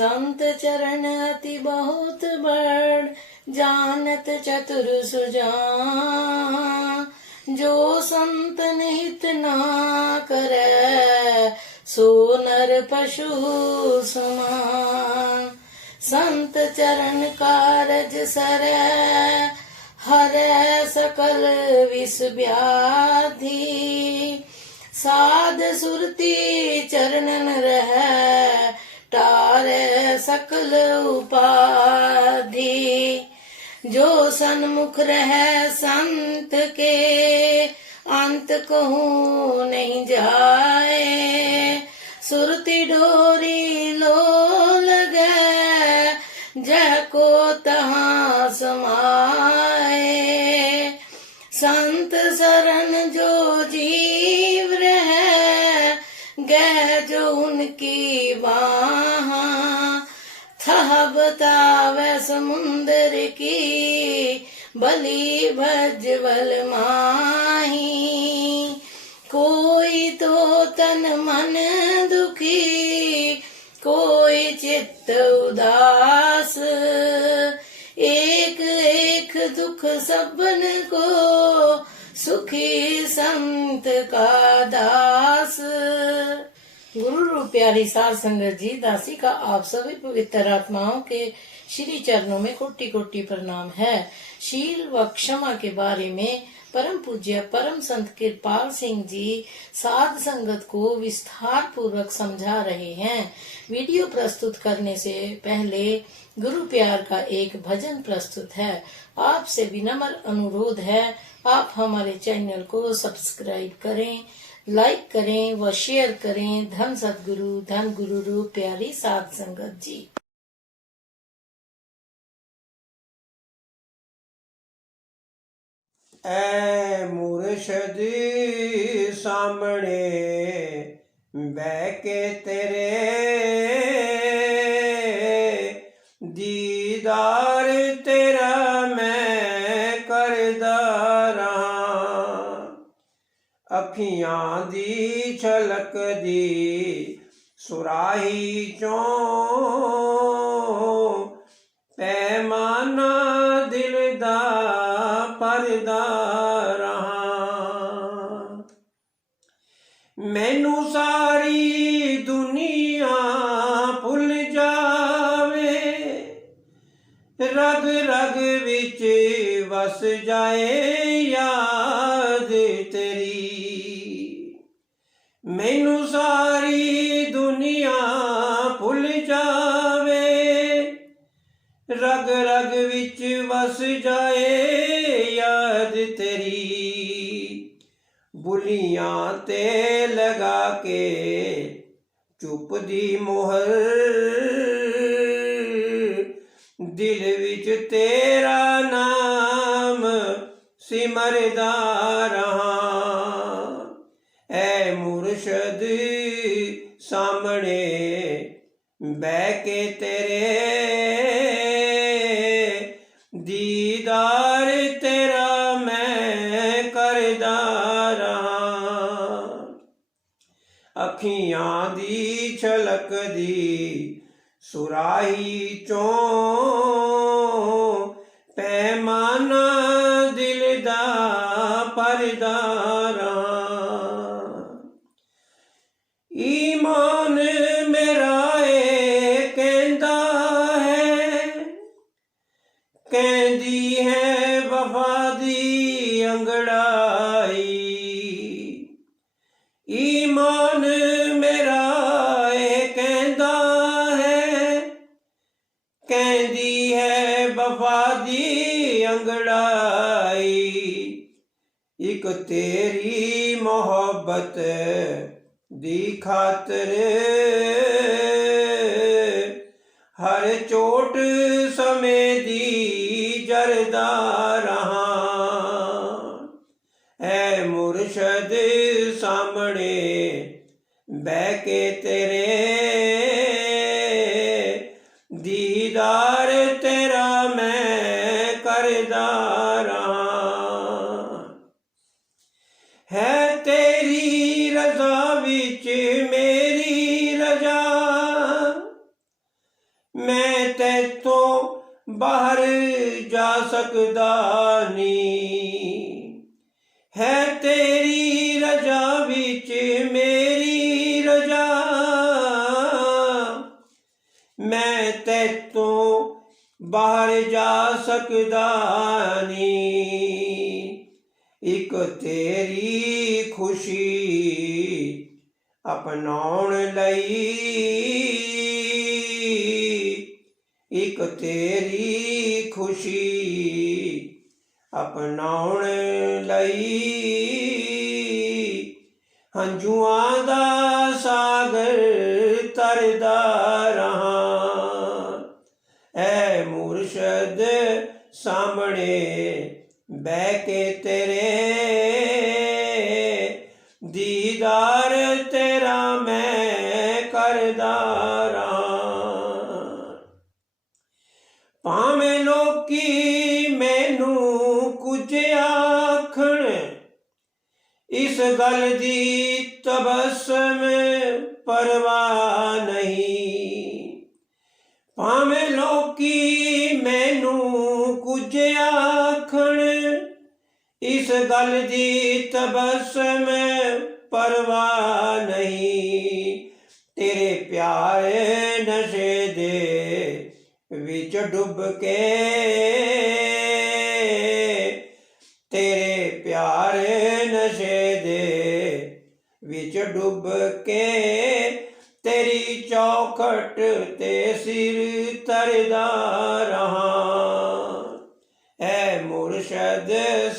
संत चरण अति बहुत बड़, जानत चतुर सुजान। जो संत निहित ना करे, सो नर पशु समान। संत चरण कारज सरै, हरै सकल विष व्याधि। साध सुरती चरणन रहै, टारै सकल उपाधि। जो सन्मुख रहै संत के, अंत कहूँ नहीं जाए। सुरती डोरी लो लगै, जह को तहाँ समाए। संत शरण जो जीव रहे, गह जो उनकी बाहा। थह बतावे समुंदर की, बलि भज्वल माही। कोई तो तन मन दुखी, कोई चित्त उदास। एक एक दुख सबन को, सुखी संत का दास। गुरु रूप प्यारी साध संगत जी, दासी का आप सभी पवित्र आत्माओं के श्री चरणों में कोटि कोटि प्रणाम है। शील व क्षमा के बारे में परम पूज्य परम संत कृपाल सिंह जी साध संगत को विस्तार पूर्वक समझा रहे हैं। वीडियो प्रस्तुत करने से पहले गुरु प्यार का एक भजन प्रस्तुत है। आपसे विनम्र अनुरोध है, आप हमारे चैनल को सब्सक्राइब करें, लाइक करें व शेयर करें। धन सतगुरु, धन गुरु रूप प्यारी साध संगत जी। ऐ मुर्शद सामने बह के तेरे, दीदार तेरा मैं करदा रहां। अखियां दी झलक दी सुराही चों, पैमाना दिल दा परदा रहां। मैनू सारी दुनिया भुल जावे, रग रग विच वस जाए याद तेरी। मैनू सारी दुनिया भुल जावे, रग रग विच वस जाए याद तेरी। बुलियां ते लगा के चुप दी मोहर, दिल विच तेरा नाम सिमरदा रहां। ऐ मुर्शद सामने बह के तेरे, दीदार तेरा मैं करदा रहां। अखियां दी झलक दी सुराही चों, पैमाना दिल दा परदा रहां। ईमान मेरा ए कहंदा है, कहंदी है वफा दी अंगड़ाई। ईमान मेरा ए कहंदा है, कहंदी है वफा दी अंगड़ाई। एक तेरी मोहब्बत दी खातर, हर चोट समय दी जरदा रहां। ऐ मुर्शद सामने बह के तेरे, दीदार तेरा मैं करदा रहां। है तेरी रजा विच मेरी रजा, ਸਕਦਾ ਨੀ। ਹੈ ਤੇਰੀ ਰਜ਼ਾ ਵਿੱਚ ਮੇਰੀ ਰਜ਼ਾ, ਮੈਂ ਤੈਥੋਂ ਬਾਹਰ ਜਾ ਸਕਦਾ ਨੀ। ਇੱਕ ਤੇਰੀ ਖੁਸ਼ੀ ਅਪਣਾਉਣ ਲਈ, ਇੱਕ ਤੇਰੀ ਖੁਸ਼ੀ ਅਪਣਾਉਣ ਲਈ, ਹੰਝੂਆਂ ਦਾ ਸਾਗਰ ਤਰਦਾ ਰਹਾ। ਐ ਮੁਰਸ਼ਦ ਸਾਹਮਣੇ ਬਹਿ ਕੇ ਤੇਰੇ, ਦੀਦਾਰ ਤੇਰਾ ਮੈਂ ਕਰਦਾ ਰਹਾ। ਭਾਵੇਂ ਲੋਕੀ ਮੈਨੂੰ ਕੁਝ ਆਖਣ, ਇਸ ਗੱਲ ਦੀ ਤਬਸਮ ਪਰਵਾਹ ਨਹੀਂ। ਭਾਵੇਂ ਲੋਕੀ ਮੈਨੂੰ ਕੁਝ ਆਖਣ, ਇਸ ਗੱਲ ਦੀ ਤਬਸਮ ਪਰਵਾਹ ਨਹੀਂ। ਤੇਰੇ ਪਿਆਰ ਨਸ਼ੇ ਦੇ ਵਿੱਚ ਡੁੱਬ ਕੇ, ਤੇਰੇ ਪਿਆਰ ਨਸ਼ੇ ਦੇ ਵਿੱਚ ਡੁੱਬ ਕੇ, ਤੇਰੀ ਚੌਖਟ ਤੇ ਸਿਰ ਤਰਦਾ ਰਹਾ। ਐ ਮੁਰਸ਼ਦ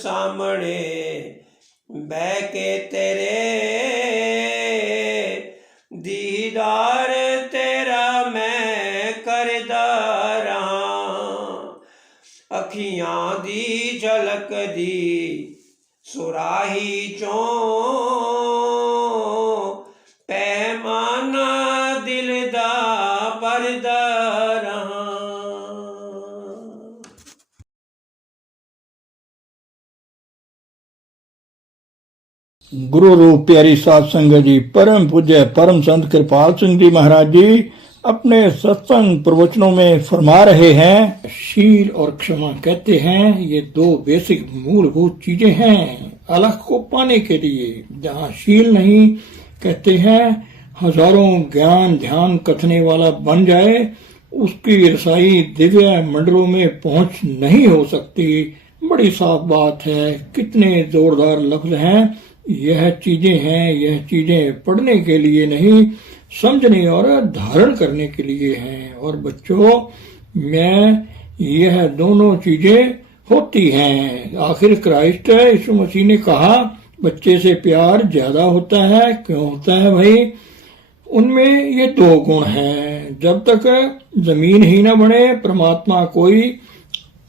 ਸਾਹਮਣੇ ਬਹਿ ਕੇ ਤੇਰੇ, ਦੀਦਾਰ ਤੇਰਾ ਮੈਂ ਕਰਦਾ ਰਹਾ। ਅੱਖੀਆਂ ਦੀ ਝਲਕਦੀ ਸੁਰਾਹੀ ਚੋਂ, ਪੈਮਾਨਾ ਦਿਲ ਦਾ ਪਰਦਾ ਰਹਾ। गुरु रूप प्यारी साध संगत जी, परम पूज्य परम संत कृपाल सिंह जी महाराज जी अपने सत्संग प्रवचनों में फरमा रहे हैं, शील और क्षमा कहते हैं ये दो बेसिक मूलभूत चीजें हैं अलग को पाने के लिए। जहाँ शील नहीं, कहते हैं हजारों ज्ञान ध्यान कथने वाला बन जाए, उसकी रसाई दिव्य मंडलों में पहुंच नहीं हो सकती। बड़ी साफ बात है। कितने जोरदार लफ्ज हैं। यह चीजें हैं, यह चीजें पढ़ने के लिए नहीं, समझने और धारण करने के लिए हैं। और बच्चों में यह दोनों चीजें होती हैं। आखिर क्राइस्ट यीशु मसीह ने कहा बच्चे से प्यार ज्यादा होता है। क्यों होता है भाई? उनमें ये दो गुण हैं। जब तक जमीन ही न बने, परमात्मा कोई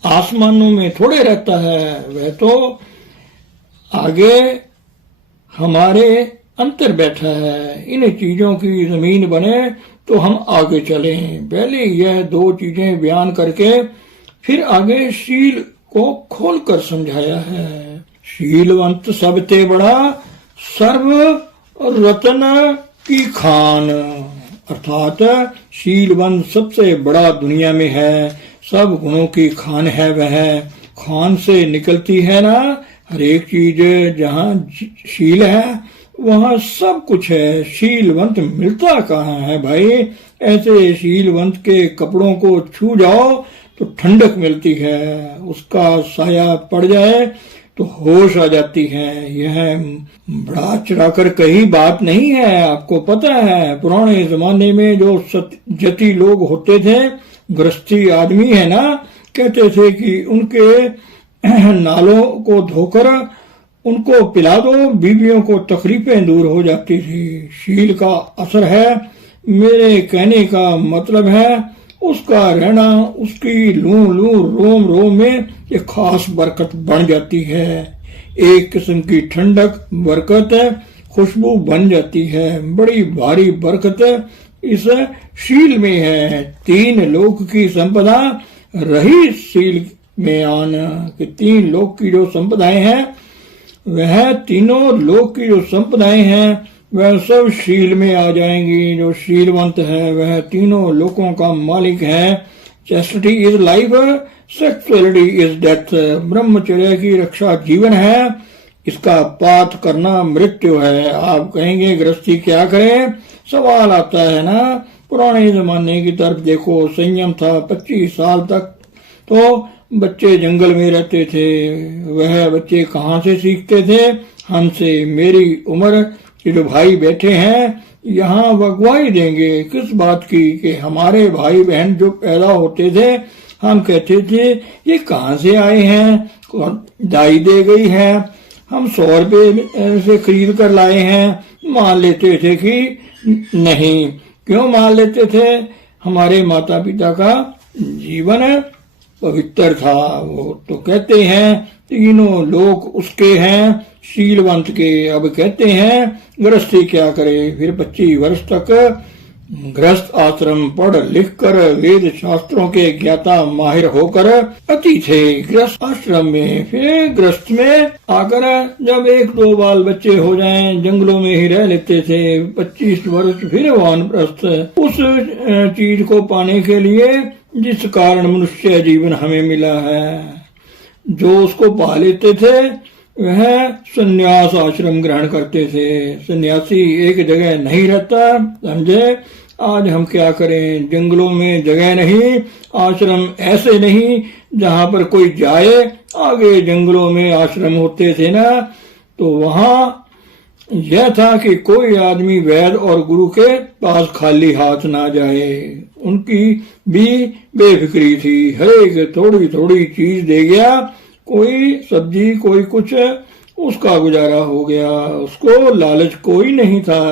आसमानों में थोड़े रहता है, वह तो आगे हमारे अंतर बैठा है। इन चीजों की जमीन बने तो हम आगे चलें। पहले यह दो चीजें बयान करके फिर आगे शील को खोलकर समझाया है। शीलवंत सबते बड़ा, सर्व रतन की खान। अर्थात शीलवंत सबसे बड़ा दुनिया में है, सब गुणों की खान है। वह खान से निकलती है ना हर एक चीज। जहाँ शील है वहाँ सब कुछ है। शीलवंत मिलता कहाँ है भाई? ऐसे शीलवंत के कपड़ों को छू जाओ तो ठंडक मिलती है, उसका साया पड़ जाए तो होश आ जाती है। यह बड़ा चढ़ाकर कही बात नहीं है। आपको पता है पुराने जमाने में जो जति लोग होते थे, गृहस्थी आदमी है ना, कहते थे कि उनके नालों को धोकर उनको पिला दो, बीवियों को तकलीफें दूर हो जाती थी। शील का असर है। मेरे कहने का मतलब है उसका रहना, उसकी लू लू रोम रोम में ये खास बरकत बन जाती है। एक किस्म की ठंडक बरकत खुशबू बन जाती है। बड़ी भारी बरकत इस शील में है। 3 लोक की संपदा रही शील में आना। कि 3 लोक की जो संपदाएं हैं, वह तीनों लोक की जो संपदाएं हैं वह सब शील में आ जाएंगी। जो शीलवंत है वह तीनों लोकों का मालिक है। Chastity is life, sexuality is death, ब्रह्मचर्य की रक्षा जीवन है, इसका पात करना मृत्यु है। आप कहेंगे गृहस्थी क्या करें, सवाल आता है ना। पुराने जमाने की तरफ देखो, संयम था। 25 साल तक तो बच्चे जंगल में रहते थे। वह बच्चे कहाँ से सीखते थे, हमसे। मेरी उम्र के जो भाई बैठे हैं यहाँ वह गवाही देंगे किस बात की, कि हमारे भाई बहन जो पैदा होते थे हम कहते थे ये कहाँ से आए हैं, दाई दे गई है, हम 100 रुपये से खरीद कर लाए हैं। मान लेते थे कि नहीं। क्यों मान लेते थे, हमारे माता पिता का जीवन पवित्र था। वो तो कहते हैं तीनों लोग उसके हैं, शीलवंत के। अब कहते हैं गृहस्थी क्या करे। फिर 25 वर्ष तक गृहस्थ आश्रम पढ़ लिख कर वेद शास्त्रों के ज्ञाता माहिर होकर अति थे गृहस्थ आश्रम में। फिर गृहस्थ में आकर जब 1-2 बाल बच्चे हो जाएं, जंगलों में ही रह लेते थे। 25 वर्ष फिर वानप्रस्थ, उस चीज को पाने के लिए जिस कारण मनुष्य जीवन हमें मिला है। जो उसको पा लेते थे वह संन्यास आश्रम ग्रहण करते थे। सन्यासी एक जगह नहीं रहता, समझे। आज हम क्या करें, जंगलों में जगह नहीं, आश्रम ऐसे नहीं जहां पर कोई जाए। आगे जंगलों में आश्रम होते थे ना, तो वहां यह था कि कोई आदमी वैद्य और गुरु के पास खाली हाथ ना जाए। उनकी भी बेफिक्री थी, हर एक थोड़ी थोड़ी चीज दे गया, कोई सब्जी कोई कुछ, उसका गुजारा हो गया। उसको लालच कोई नहीं था।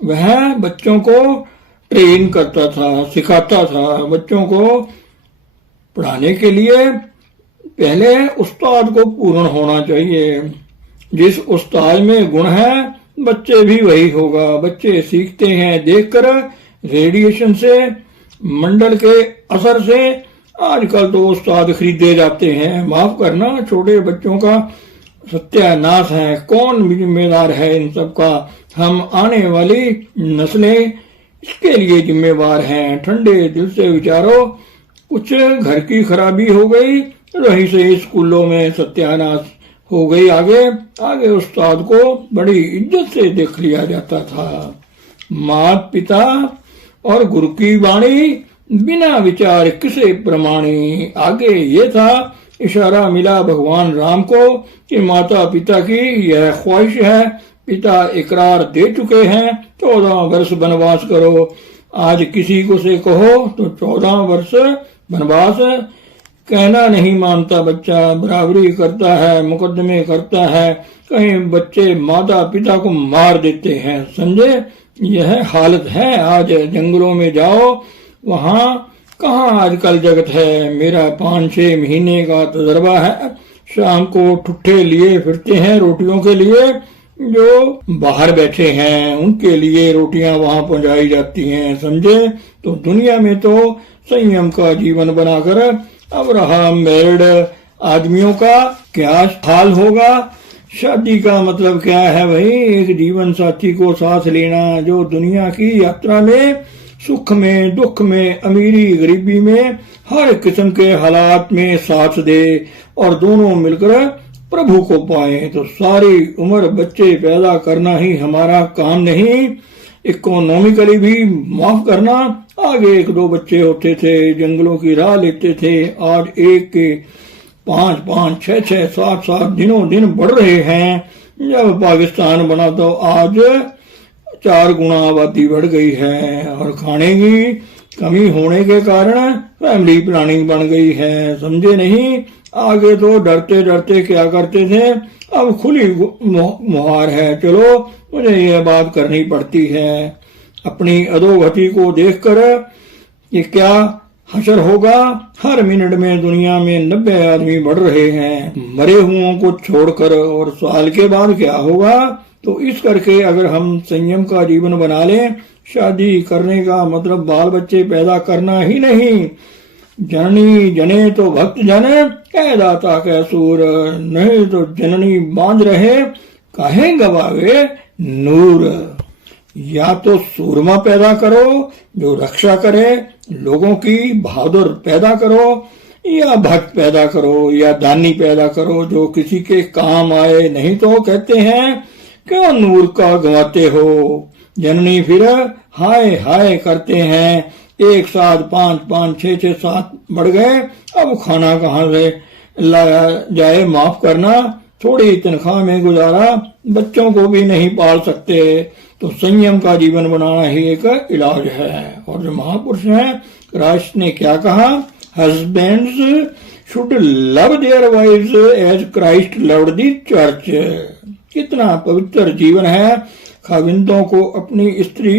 वह बच्चों को ट्रेन करता था, सिखाता था। बच्चों को पढ़ाने के लिए पहले उस्ताद को पूर्ण होना चाहिए। जिस उस्ताद में गुण है बच्चे भी वही होगा। बच्चे सीखते हैं देखकर, रेडिएशन से, मंडल के असर से। आजकल तो उस्ताद खरीदे जाते हैं। माफ करना, छोटे बच्चों का सत्यानाश है। कौन जिम्मेदार है इन सब का, हम आने वाली नस्लें इसके लिए जिम्मेवार हैं। ठंडे दिल से विचारो, कुछ घर की खराबी हो गई, रही से स्कूलों में सत्यानाश हो गई। आगे आगे उस्ताद को बड़ी इज्जत से देख लिया जाता था। माता पिता और गुरु की वाणी बिना विचार किसे प्रमाणी। आगे ये था, इशारा मिला भगवान राम को कि माता पिता की यह ख्वाहिश है। पिता इकरार दे चुके हैं, 14 वर्ष वनवास करो। आज किसी को से कहो तो 14 वर्ष वनवास, कहना नहीं मानता बच्चा, बराबरी करता है, मुकदमे करता है। कहीं बच्चे माता पिता को मार देते हैं, समझे। यह हालत है आज। जंगलों में जाओ, वहां कहाँ आजकल जगत है। मेरा 5-6 महीने का तजर्बा है। शाम को ठुट्ठे लिए फिरते हैं रोटियों के लिए। जो बाहर बैठे हैं उनके लिए रोटियां वहां पहुंचाई जाती हैं, समझे। तो दुनिया में तो संयम का जीवन बनाकर अब रहा मैरिड आदमियों का क्या हाल होगा। शादी का मतलब क्या है भाई, एक जीवन साथी को साथ लेना जो दुनिया की यात्रा में सुख में दुख में अमीरी गरीबी में हर किस्म के हालात में साथ दे और दोनों मिलकर प्रभु को पाए। तो सारी उम्र बच्चे पैदा करना ही हमारा काम नहीं, इकोनॉमिकली भी माफ करना। आगे 1-2 बच्चे होते थे, जंगलों की राह लेते थे। आज एक के 5-5, 6-6, 7-7 दिनों दिन बढ़ रहे हैं। जब पाकिस्तान बना तो आज 4 गुना आबादी बढ़ गई है। और खाने की कमी होने के कारण फैमिली प्लानिंग बन गई है, समझे नहीं। आगे तो डरते डरते क्या करते थे, अब खुली मुहार है। चलो मुझे यह बात करनी पड़ती है। अपनी अधोगति को देखकर ये क्या हशर होगा। हर मिनट में दुनिया में 90 आदमी बढ़ रहे हैं मरे हुओं को छोड़कर, और साल के बाद क्या होगा। तो इस करके अगर हम संयम का जीवन बना लें, शादी करने का मतलब बाल बच्चे पैदा करना ही नहीं। जननी जने तो भक्त जन, कह दाता कह सूर, नहीं तो जननी बांध रहे, काहे गवावे नूर। या तो सूरमा पैदा करो जो रक्षा करे, लोगों की बहादुर पैदा करो, या भक्त पैदा करो या दानी पैदा करो जो किसी के काम आए, नहीं तो कहते हैं क्यों नूर का गंवाते हो। जननी फिर हाय हाय करते हैं, एक साथ 5 5 6 6 7 बढ़ गए, अब खाना कहाँ से लाया जाए, माफ करना, थोड़ी तनख्वाह में गुजारा, बच्चों को भी नहीं पाल सकते, तो संयम का जीवन बनाना ही एक इलाज है। और जो महापुरुष हैं, क्राइस्ट ने क्या कहा, husbands should love their wives as Christ loved the church. कितना पवित्र जीवन है। खाविंदों को अपनी स्त्री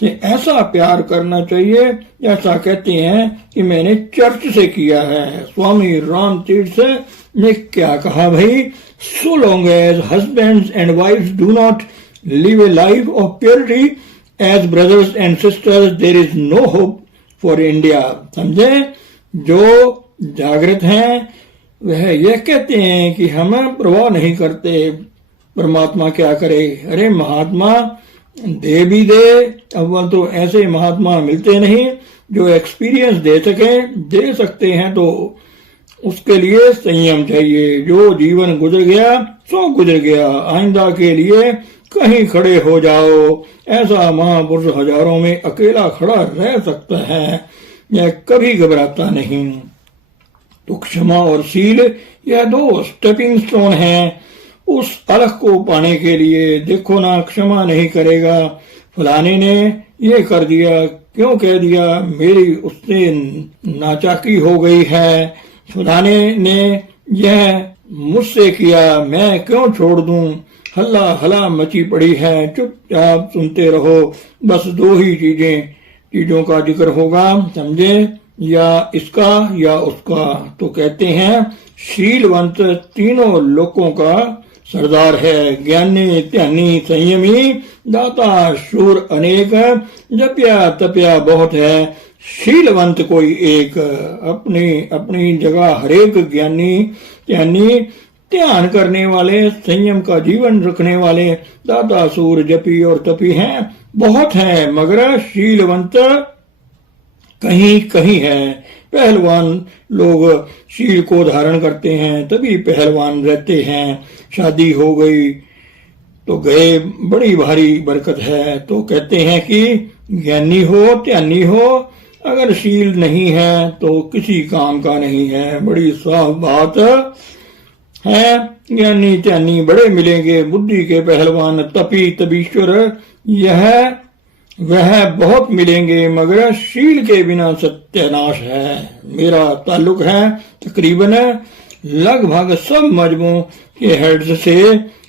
से ऐसा प्यार करना चाहिए जैसा कहते हैं कि मैंने चर्च से किया है। स्वामी राम तीर्थ ने क्या कहा भाई, so long as husbands and wifes do not live a life of purity as brothers and sisters there is no hope for India. समझे, जो जागृत हैं वह यह कहते हैं कि हम परवाह नहीं करते परमात्मा क्या करे। अरे महात्मा दे भी दे, अव्वल तो ऐसे महात्मा मिलते नहीं जो एक्सपीरियंस दे सकते हैं, तो उसके लिए संयम चाहिए। जो जीवन गुजर गया सो गुजर गया, आइंदा के लिए कहीं खड़े हो जाओ। ऐसा महापुरुष हजारों में अकेला खड़ा रह सकता है, यह कभी घबराता नहीं। तो क्षमा और शील यह 2 स्टेपिंग स्टोन हैं उस अलख को पाने के लिए। देखो ना, क्षमा नहीं करेगा, फलाने ने ये कर दिया, क्यों कह दिया, मेरी उससे नाचाकी हो गई है, फलाने ने यह मुझसे किया, मैं क्यों छोड़ दूं, हल्ला हला मची पड़ी है, चुपचाप सुनते रहो। बस 2 ही चीजों का जिक्र होगा, समझे, या इसका या उसका। तो कहते हैं शीलवंत तीनों लोकों का सरदार है, ज्ञानी ध्यानी संयमी दाता शूर अनेक, जप्या तप्या बहुत है, शीलवंत कोई एक। अपनी अपनी जगह हरेक ज्ञानी ध्यानी, ध्यान करने वाले, संयम का जीवन रखने वाले दाता सूर जपी और तपी हैं, बहुत हैं, मगर शीलवंत कहीं कहीं है। पहलवान लोग शील को धारण करते हैं तभी पहलवान रहते हैं। शादी हो गई तो गए, बड़ी भारी बरकत है। तो कहते हैं कि ज्ञानी हो ध्यानी हो, अगर शील नहीं है तो किसी काम का नहीं है। बड़ी साफ बात है। ज्ञानी ध्यानी बड़े मिलेंगे, बुद्धि के पहलवान तपी तबीश्वर यह वह बहुत मिलेंगे, मगर शील के बिना सत्यानाश है। मेरा ताल्लुक है तकरीबन लगभग सब मजहबों के हेड्स से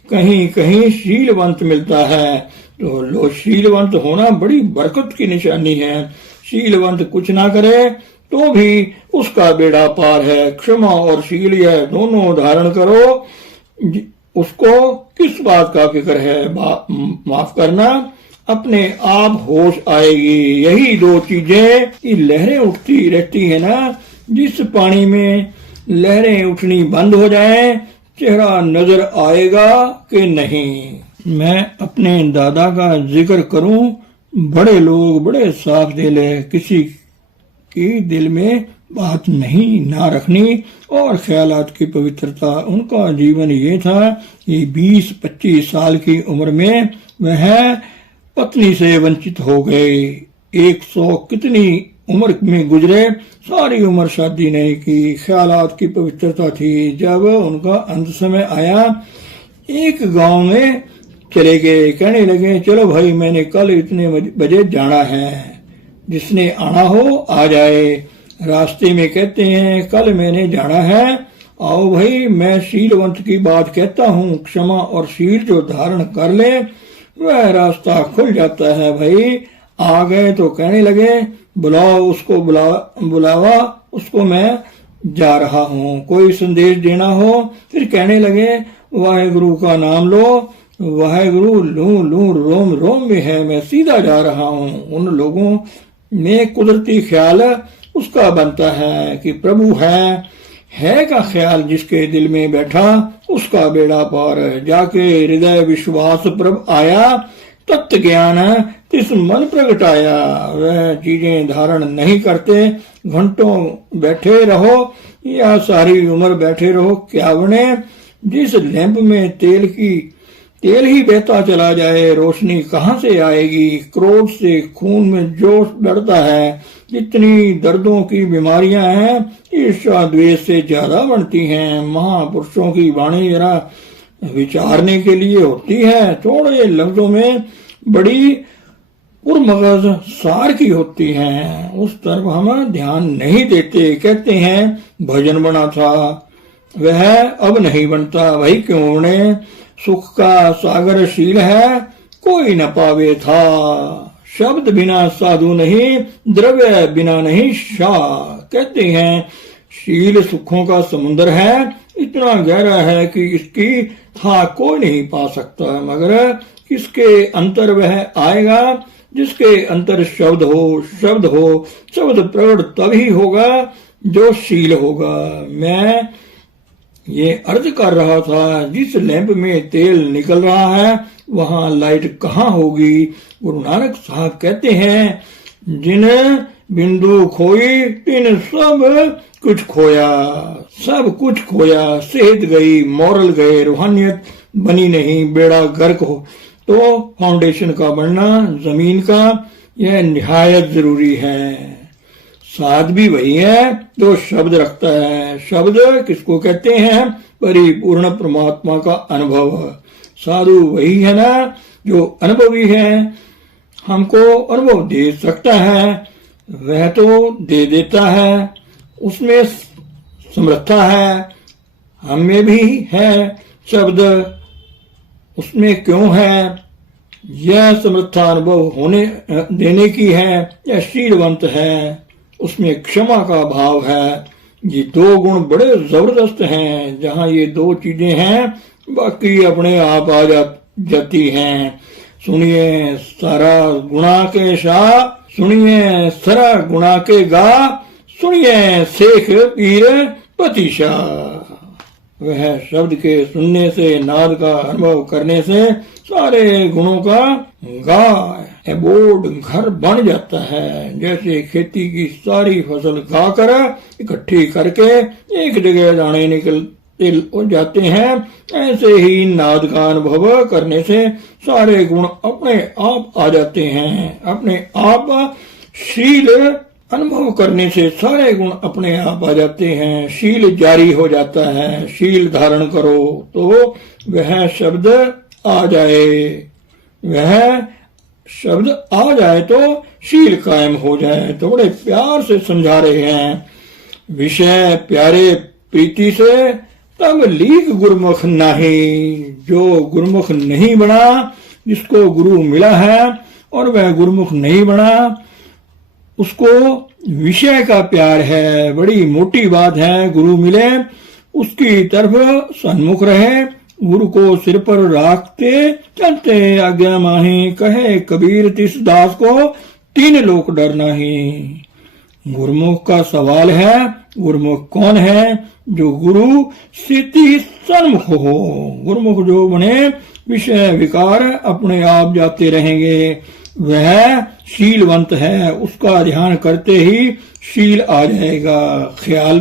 कहीं कहीं शीलवंत मिलता है। तो लो, शीलवंत होना बड़ी बरकत की निशानी है। शीलवंत कुछ ना करे तो भी उसका बेड़ा पार है। क्षमा और शील यह दोनों धारण करो, उसको किस बात का फिक्र है, माफ करना, अपने आप होश आएगी। यही 2 चीजें की लहरें उठती रहती है ना, जिस पानी में लहरें उठनी बंद हो जाएं, चेहरा नजर आएगा कि नहीं। मैं अपने दादा का जिक्र करूं, बड़े लोग बड़े साफ दिल है, किसी की दिल में बात नहीं ना रखनी और ख्यालात की पवित्रता। उनका जीवन ये था कि 20-25 साल की उम्र में वह पत्नी से वंचित हो गए। 100 कितनी उम्र में गुजरे, सारी उम्र शादी नहीं की, ख्यालात की पवित्रता थी। जब उनका अंत समय आया, एक गांव में चले गए, कहने लगे चलो भाई मैंने कल इतने बजे जाना है, जिसने आना हो आ जाए। रास्ते में कहते हैं कल मैंने जाना है, आओ भाई। मैं शीलवंत की बात कहता हूँ, क्षमा और शील जो धारण कर ले वह रास्ता खुल जाता है भाई। आ गए तो कहने लगे बुलाओ उसको, बुलावा उसको, मैं जा रहा हूँ, कोई संदेश देना हो। फिर कहने लगे वाहेगुरु का नाम लो, वाहेगुरु लूं लूं रोम रोम में है, मैं सीधा जा रहा हूँ। उन लोगों में कुदरती ख्याल उसका बनता है कि प्रभु है का ख्याल जिसके दिल में बैठा उसका बेड़ा पार। जाके हृदय विश्वास प्रभ आया, तत्व ज्ञान तिस मन प्रगटाया। वह चीजें धारण नहीं करते, घंटों बैठे रहो या सारी उम्र बैठे रहो क्या बने। जिस लैंप में तेल ही बहता चला जाए, रोशनी कहाँ से आएगी। क्रोध से खून में जोश बढ़ता है। जितनी दर्दों की बीमारियां हैं, ईर्ष्या द्वेष से ज्यादा बढ़ती हैं। महापुरुषों की वाणी जरा विचारने के लिए होती है, थोड़े लफ्जों में बड़ी उर्मगज सार की होती हैं। उस तरफ हम ध्यान नहीं देते। कहते हैं भजन बना था, वह अब नहीं बनता। वही क्यों बने। सुख का सागर शील है, कोई न पावे था। शब्द बिना साधु नहीं, द्रव्य बिना नहीं शाह। कहते हैं शील सुखों का समुद्र है, इतना गहरा है कि इसकी था कोई नहीं पा सकता। मगर किसके अंतर वह आएगा जिसके अंतर शब्द हो। शब्द प्रकट तभी होगा जो शील होगा। मैं ये अर्ज कर रहा था, जिस लैंप में तेल निकल रहा है वहां लाइट कहाँ होगी। गुरु नानक साहब कहते हैं जिन बिंदु खोई तिन सब कुछ खोया। सब कुछ खोया, सेहत गई, मोरल गए, रूहानियत बनी नहीं, बेड़ा गर्क हो। तो फाउंडेशन का बनना जमीन का यह निहायत जरूरी है। साध भी वही है जो शब्द रखता है। शब्द किसको कहते हैं। परिपूर्ण परमात्मा का अनुभव। साधु वही है ना जो अनुभवी है, हमको अनुभव दे सकता है। वह तो दे देता है, उसमें समर्था है, हमें भी है। शब्द उसमें क्यों है। यह समर्था अनुभव होने देने की है या शीलवंत है। उसमें क्षमा का भाव है। ये दो गुण बड़े जबरदस्त हैं। जहां ये दो चीजें हैं बाकी अपने आप आ जाती हैं। सुनिए सारा गुणा के शाह, सुनिए सारा गुणा के गा, सुनिए शेख पीर पति शाह। वह शब्द के सुनने से, नाद का अनुभव करने से सारे गुणों का गा बोर्ड घर बन जाता है। जैसे खेती की सारी फसल गाकर इकट्ठी करके एक जगह दाने निकलते हो जाते हैं, ऐसे ही नाद का अनुभव करने से सारे गुण अपने आप आ जाते हैं। अपने आप शील अनुभव करने से सारे गुण अपने आप आ जाते हैं। शील जारी हो जाता है। शील धारण करो तो वह शब्द आ जाए। वह शब्द आ जाए तो शील कायम हो जाए। तो बड़े प्यार से समझा रहे हैं। विषय प्यारे प्रीति से तब लीक गुरुमुख नहीं। जो गुरुमुख नहीं बना, जिसको गुरु मिला है और वह गुरुमुख नहीं बना, उसको विषय का प्यार है। बड़ी मोटी बात है। गुरु मिले, उसकी तरफ सन्मुख रहे, गुरु को सिर पर रखते चलते आज्ञा माही। कहे कबीर तिस दास को तीन लोक डर नहीं। गुरुमुख का सवाल है, गुरुमुख कौन है। जो गुरु सिद्धि सन्मुख हो। गुरुमुख जो बने, विषय विकार अपने आप जाते रहेंगे। वह शीलवंत है। उसका ध्यान करते ही शील आ जाएगा। ख्याल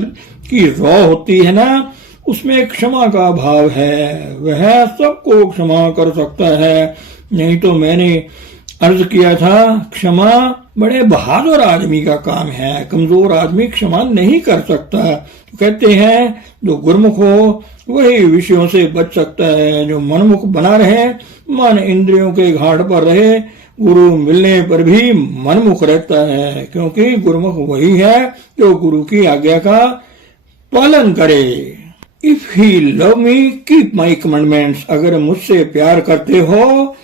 की रौ होती है ना, उसमें क्षमा का भाव है। वह सबको क्षमा कर सकता है। नहीं तो मैंने अर्ज किया था, क्षमा बड़े बहादुर आदमी का काम है। कमजोर आदमी क्षमा नहीं कर सकता। तो कहते हैं जो गुरुमुख हो वही विषयों से बच सकता है। जो मनमुख बना रहे, मन इंद्रियों के घाट पर रहे, गुरु मिलने पर भी मनमुख रहता है। क्योंकि गुरुमुख वही है जो गुरु की आज्ञा का पालन करे। If he love me keep my commandments. अगर मुझसे प्यार करते हो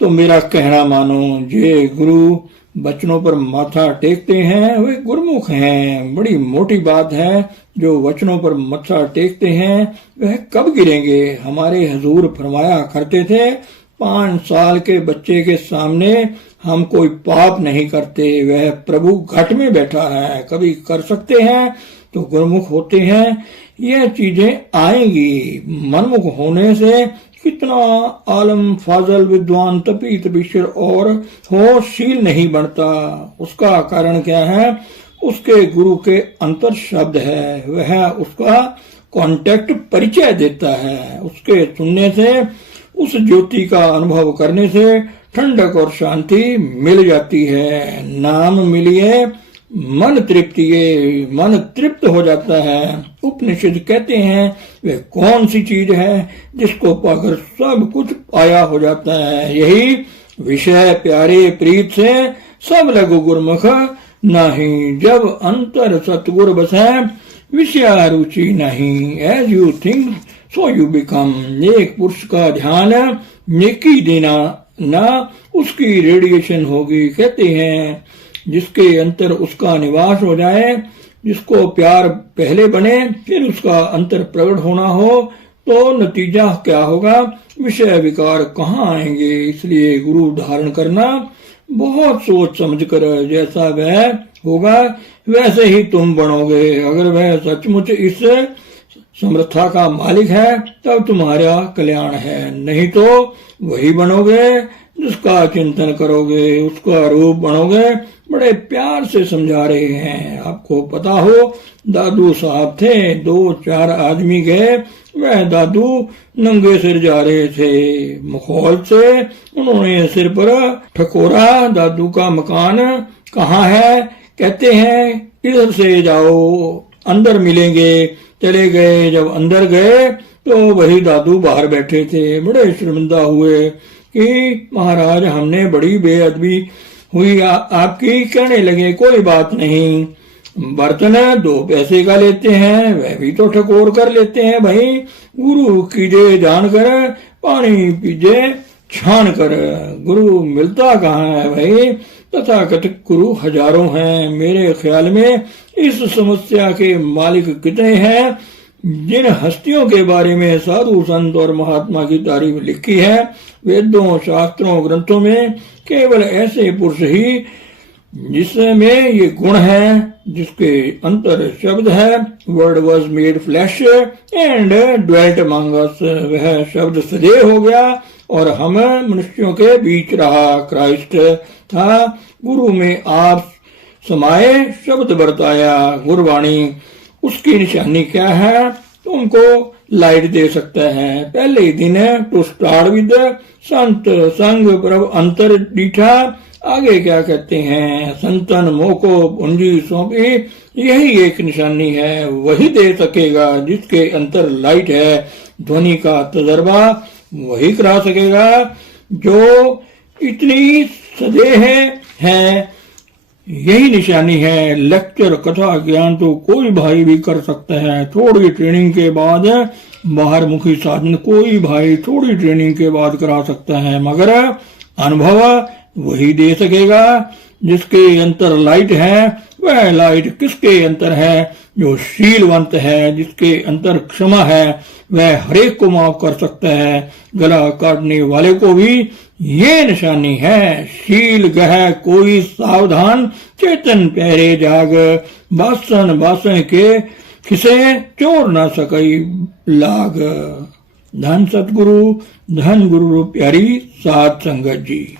तो मेरा कहना मानो। जे गुरु वचनों पर माथा टेकते हैं वे गुरुमुख हैं। बड़ी मोटी बात है। जो वचनों पर माथा टेकते हैं वह कब गिरेंगे। हमारे हजूर फरमाया करते थे, 5 साल के बच्चे के सामने हम कोई पाप नहीं करते। वह प्रभु घट में बैठा है, कभी कर सकते हैं तो गुरुमुख होते हैं। यह चीजें आएंगी। मनमुख होने से कितना आलम फाजल विद्वान तपी तपीश्वर और हो, शील नहीं बनता। उसका कारण क्या है। उसके गुरु के अंतर शब्द है, वह उसका कांटेक्ट परिचय देता है। उसके सुनने से, उस ज्योति का अनुभव करने से ठंडक और शांति मिल जाती है। नाम मिलिए मन तृप्ति, ये मन तृप्त हो जाता है। उपनिषद कहते हैं वे कौन सी चीज है जिसको पाकर सब कुछ पाया हो जाता है। यही विषय प्यारे प्रीत से सब लघु गुरमुख नहीं, जब अंतर सतगुर बसे विषय रुचि नहीं। As you think so you become. एक पुरुष का ध्यान नेकी देना ना उसकी रेडिएशन होगी। कहते हैं जिसके अंतर उसका निवास हो जाए, जिसको प्यार पहले बने फिर उसका अंतर प्रकट होना हो, तो नतीजा क्या होगा? विषय विकार कहाँ आएंगे। इसलिए गुरु धारण करना बहुत सोच समझ कर, जैसा वह होगा वैसे ही तुम बनोगे। अगर वह सचमुच इस समर्था का मालिक है तब तुम्हारा कल्याण है, नहीं तो वही बनोगे जिसका चिंतन करोगे, उसका रूप बनोगे। बड़े प्यार से समझा रहे हैं। आपको पता हो दादू साहब थे, 2-4 आदमी गए, वह दादू नंगे सिर जा रहे थे। मखौल से उन्होंने सिर पर ठकोरा। दादू का मकान कहाँ है? कहते हैं इधर से जाओ, अंदर मिलेंगे। चले गए। जब अंदर गए तो वही दादू बाहर बैठे थे। बड़े शर्मिंदा हुए कि महाराज हमने बड़ी बेअदबी हुई आपकी। कहने लगे कोई बात नहीं, बर्तन 2 पैसे का लेते हैं, वह भी तो ठकोर कर लेते हैं भाई। गुरु कीजे जानकर, पानी पीजे छान कर। गुरु मिलता कहाँ है भाई? तथाकथित गुरु हजारों हैं। मेरे ख्याल में इस समस्या के मालिक कितने हैं? जिन हस्तियों के बारे में साधु संत और महात्मा की तारीफ लिखी है वेदों शास्त्रों ग्रंथों में, केवल ऐसे पुरुष ही जिसमें ये गुण है, जिसके अंतर शब्द है word was made flesh and dwelt among us. वह शब्द सदैव हो गया और हम मनुष्यों के बीच रहा। क्राइस्ट था, गुरु में आप समाये, शब्द बरताया। गुरबाणी उसकी निशानी क्या है? तुमको लाइट दे सकता है। पहले ही दिन टू स्टार्ट विद संत संग प्रभ अंतर डीठा। आगे क्या कहते हैं? संतन मोको पूंजी सौंपी। यही एक निशानी है, वही दे सकेगा जिसके अंतर लाइट है। ध्वनि का तजर्बा वही करा सकेगा जो इतनी सदेह है। यही निशानी है। लेक्चर कथा ज्ञान तो कोई भाई भी कर सकता है। थोड़ी ट्रेनिंग के बाद बाहर मुखी साधन कोई भाई थोड़ी ट्रेनिंग के बाद करा सकता है, मगर अनुभव वही दे सकेगा जिसके अंतर लाइट है। वह लाइट किसके अंतर है? जो शीलवंत है, जिसके अंतर क्षमा है, वह हरेक को माफ कर सकता है। गला काटने वाले को भी ये निशानी है। शील गह कोई सावधान, चेतन प्यारे जाग। बासन बासन के किसे चोर ना सकई लाग। धन सतगुरु, धन गुरु प्यारी साध संगत जी।